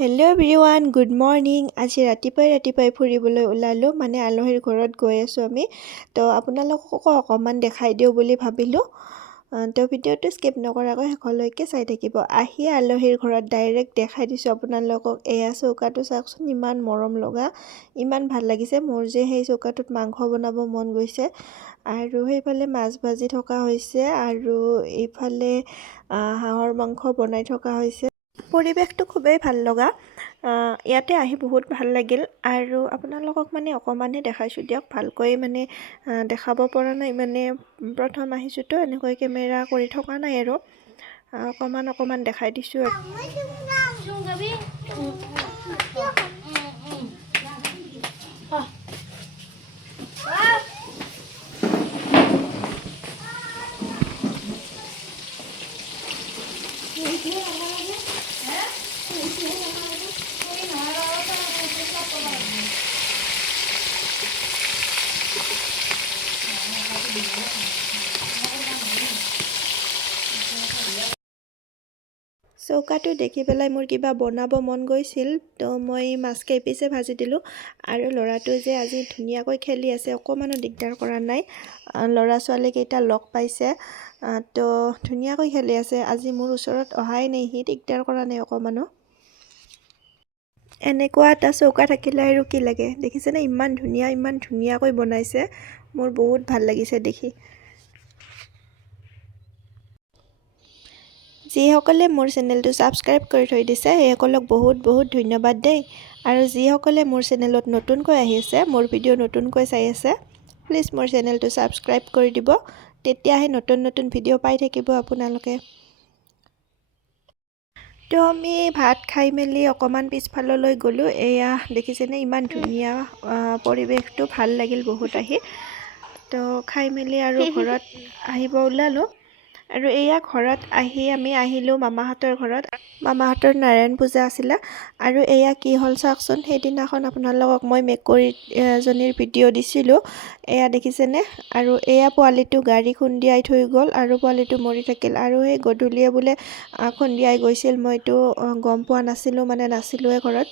Hello' everyone, good morning. আজি ৰাতিপুৱাই ফুৰিবলৈ ওলালোঁ, মানে আলহীৰ ঘৰত গৈ আছোঁ আমি। তো আপোনালোককো অকণমান দেখাই দিওঁ বুলি ভাবিলোঁ। তো ভিডিঅ'টো স্কিপ নকৰাকৈ শেষলৈকে চাই থাকিব। আহি আলহীৰ ঘৰত ডাইৰেক্ট দেখাই দিছোঁ আপোনালোকক। এয়া চৌকাটো চাওকচোন, ইমান মৰম লগা, ইমান ভাল লাগিছে। মোৰ যে সেই চৌকাটোত মাংস বনাব মন গৈছে। আৰু সেইফালে মাছ ভাজি থকা হৈছে আৰু এইফালে হাঁহৰ মাংস বনাই থকা হৈছে। পৰিৱেশটো খুবেই ভাল লগা। ইয়াতে আহি বহুত ভাল লাগিল। আৰু আপোনালোকক মানে অকণমানহে দেখাইছোঁ দিয়ক, ভালকৈ মানে দেখাব পৰা নাই। মানে প্ৰথম আহিছোঁতো, এনেকৈ কেমেৰা কৰি থকা নাই আৰু অকণমান দেখাই দিছোঁ আৰু। চৌকাটো দেখি পেলাই মোৰ কিবা বনাব মন গৈছিল, তো মই মাছ কেইপিছে ভাজি দিলোঁ। আৰু ল'ৰাটোৱে যে আজি ধুনীয়াকৈ খেলি আছে, অকণমানো দিগদাৰ কৰা নাই। ল'ৰা ছোৱালীকেইটা লগ পাইছে, তো ধুনীয়াকৈ খেলি আছে। আজি মোৰ ওচৰত অহাই নাই, সি দিগদাৰ কৰা নাই অকণমানো। এনেকুৱা এটা চৌকা থাকিলে আৰু কি লাগে, দেখিছেনে? ইমান ধুনীয়াকৈ বনাইছে। মোৰ বহুত ভাল লাগিছে দেখি। যিসকলে মোৰ চেনেলটো ছাবস্ক্ৰাইব কৰি থৈ দিছে, সেইসকলক বহুত ধন্যবাদ দেই। আৰু যিসকলে মোৰ চেনেলত নতুনকৈ আহিছে, মোৰ ভিডিঅ' নতুনকৈ চাই আছে, প্লিজ মোৰ চেনেলটো ছাবস্ক্ৰাইব কৰি দিব। তেতিয়াহে নতুন ভিডিঅ' পাই থাকিব আপোনালোকে। তো আমি ভাত খাই মেলি অকণমান পিছফাললৈ গ'লোঁ। এয়া দেখিছেনে, ইমান ধুনীয়া পৰিৱেশটো, ভাল লাগিল বহুত আহি। তো খাই মেলি আৰু ঘৰত আহিব ওলালোঁ। আৰু এয়া ঘৰত আহি আমি আহিলোঁ মামাহঁতৰ ঘৰত। মামাহঁতৰ নাৰায়ণ পূজা আছিলে। আৰু এয়া কি হ'ল চাওকচোন, সেইদিনাখন আপোনালোকক মই মেকুৰী এজনীৰ ভিডিঅ' দিছিলোঁ, এয়া দেখিছেনে? আৰু এয়া পোৱালিটো গাড়ী খুন্দিয়াই থৈ গ'ল আৰু পোৱালিটো মৰি থাকিল। আৰু সেই গধূলিয়ে বোলে খুন্দিয়াই গৈছিল, মইতো গম পোৱা নাছিলোঁ, মানে নাছিলোঁৱে ঘৰত।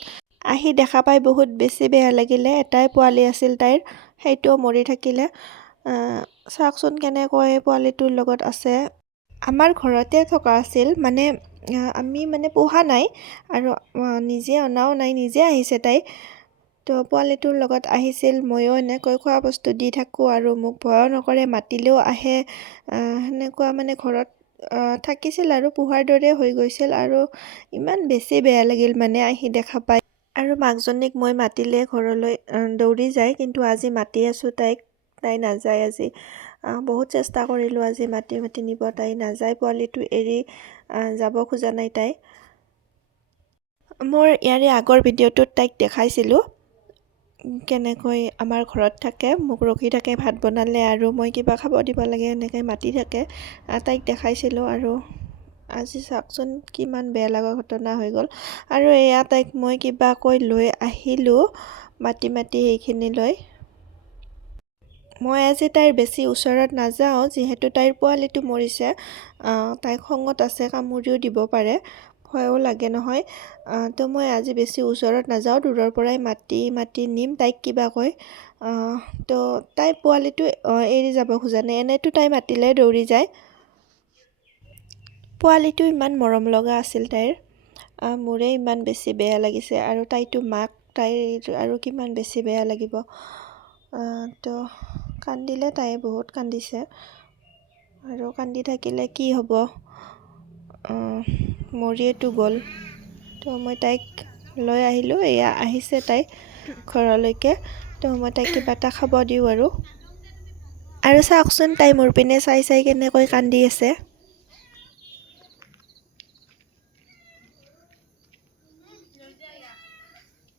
আহি দেখা পাই বহুত বেছি বেয়া লাগিলে। এটাই পোৱালি আছিল তাইৰ, সেইটোও মৰি থাকিলে। চাওকচোন কেনেকৈ পোৱালিটোৰ লগত আছে। আমাৰ ঘৰতে থকা আছিল, মানে আমি মানে পোহা নাই আৰু নিজে অনাও নাই, নিজে আহিছে তাই। তো পোৱালিটোৰ লগত আহিছিল। ময়ো এনেকৈ খোৱা বস্তু দি থাকোঁ আৰু মোক ভয়ো নকৰে, মাতিলেও আহে। সেনেকুৱা মানে ঘৰত থাকিছিল আৰু পোহাৰ দৰে হৈ গৈছিল। আৰু ইমান বেছি বেয়া লাগিল মানে আহি দেখা পাই। আৰু মাকজনীক মই মাতিলে ঘৰলৈ দৌৰি যায়, কিন্তু আজি মাতি আছোঁ তাইক, তাই নাযায় আজি। বহুত চেষ্টা কৰিলোঁ আজি মাতি নিব, তাই নাযায়। পোৱালিটো এৰি যাব খোজা নাই তাই। মোৰ ইয়াৰে আগৰ ভিডিঅ'টোত তাইক দেখাইছিলোঁ কেনেকৈ আমাৰ ঘৰত থাকে, মোক ৰখি থাকে ভাত বনালে আৰু মই কিবা খাব দিব লাগে, এনেকৈ মাতি থাকে। তাইক দেখাইছিলোঁ। আৰু আজি চাওকচোন কিমান বেয়া লগা ঘটনা হৈ গ'ল। আৰু এয়া তাইক মই কিবাকৈ লৈ আহিলোঁ, মাতি সেইখিনিলৈ। মই আজি তাইৰ বেছি ওচৰত নাযাওঁ, যিহেতু তাইৰ পোৱালিটো মৰিছে। তাইক খঙত আছে, কামুৰিও দিব পাৰে, ভয়ো লাগে নহয়। তো মই আজি বেছি ওচৰত নাযাওঁ, দূৰৰ পৰাই মাতি নিম তাইক কিবাকৈ। তো তাই পোৱালিটো এৰি যাব খোজা নাই, এনেতো তাই মাতিলে দৌৰি যায়। পোৱালিটো ইমান মৰম লগা আছিল তাইৰ, মোৰে ইমান বেছি বেয়া লাগিছে। আৰু তাইতো মাক, তাইৰ আৰু কিমান বেছি বেয়া লাগিব। তো কান্দিলে, তাই বহুত কান্দিছে। আৰু কান্দি থাকিলে কি হ'ব, মৰিয়েতো গ'ল। তো মই তাইক লৈ আহিলোঁ। এয়া আহিছে তাই ঘৰলৈকে, তো মই তাইক কিবা এটা খাব দিওঁ আৰু চাওকচোন তাই মোৰ পিনে চাই কেনেকৈ কান্দি আছে।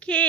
কি